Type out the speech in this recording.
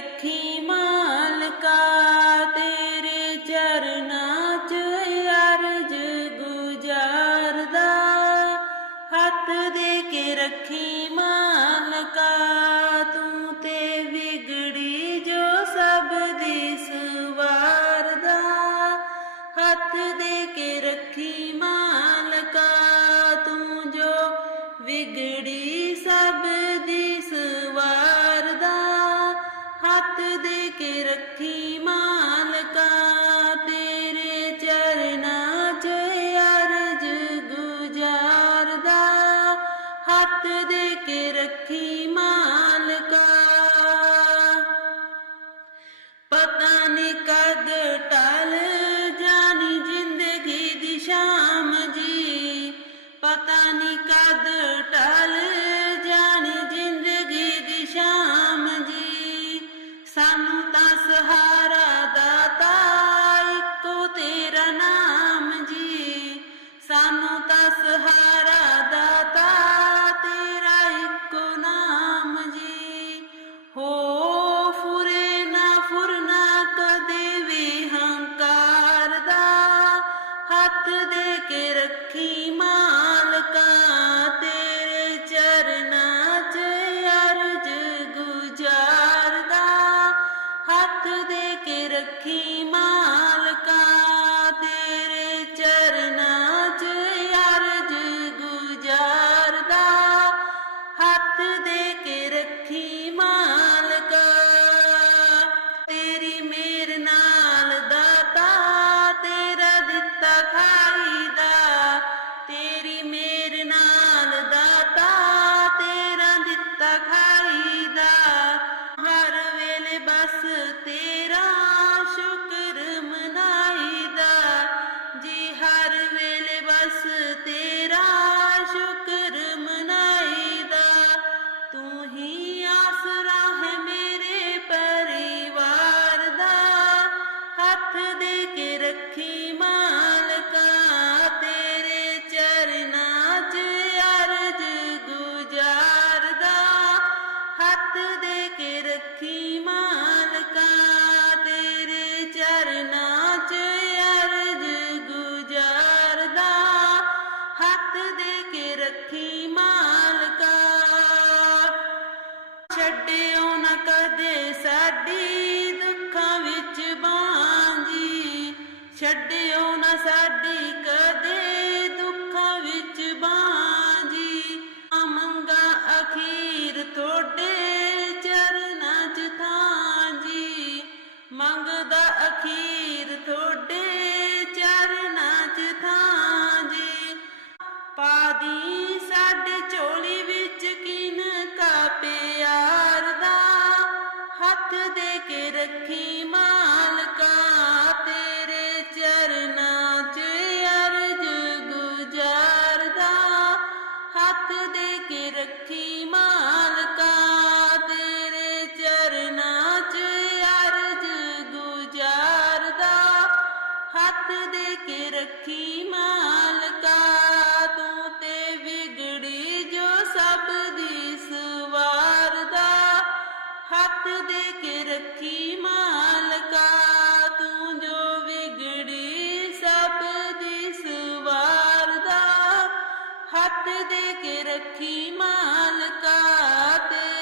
ਰੱਖੀ ਮਾਲਕਾ, ਤੇਰੇ ਚਰਨਾਂ 'ਚ ਅਰਜ ਗੁਜ਼ਾਰਦਾ। ਹੱਥ ਦੇ ਕੇ ਰੱਖੀ ਮਾਲਕਾ, ਤੂੰ ਤੇ ਵਿਗੜੀ ਜੋ ਸਭ ਦੀ ਸਵਾਰਦਾ। ਹੱਥ ਦੇ ਕੇ ਰੱਖੀ ਰੱਖੀ ਮਾਲਕਾ ਤੇਰੇ ਚਰਨਾ ਚ ਅਰਜ ਗੁਜ਼ਾਰਦਾ। ਹੱਥ ਦੇ ਕੇ ਰੱਖੀ the ਬਸ ਤੇਰਾ ਸ਼ੁਕਰ ਛੱਡਿਓ ਨਾ ਕਦੇ ਸਾਡੀ ਦੁੱਖਾਂ ਵਿੱਚ ਬਾਂਝੀ। ਛੱਡਿਓ ਨਾ ਸਾਡੀ दे के रखी माँ ਹੱਥ ਦੇ ਕੇ ਰੱਖੀ ਮਾਲਕਾ, ਤੂੰ ਜੋ ਵਿਗੜੀ ਸਭ ਦੀ ਸਵਾਰਦਾ ਹੱਥ ਦੇ ਕੇ ਰੱਖੀ ਮਾਲਕਾ ਤੇ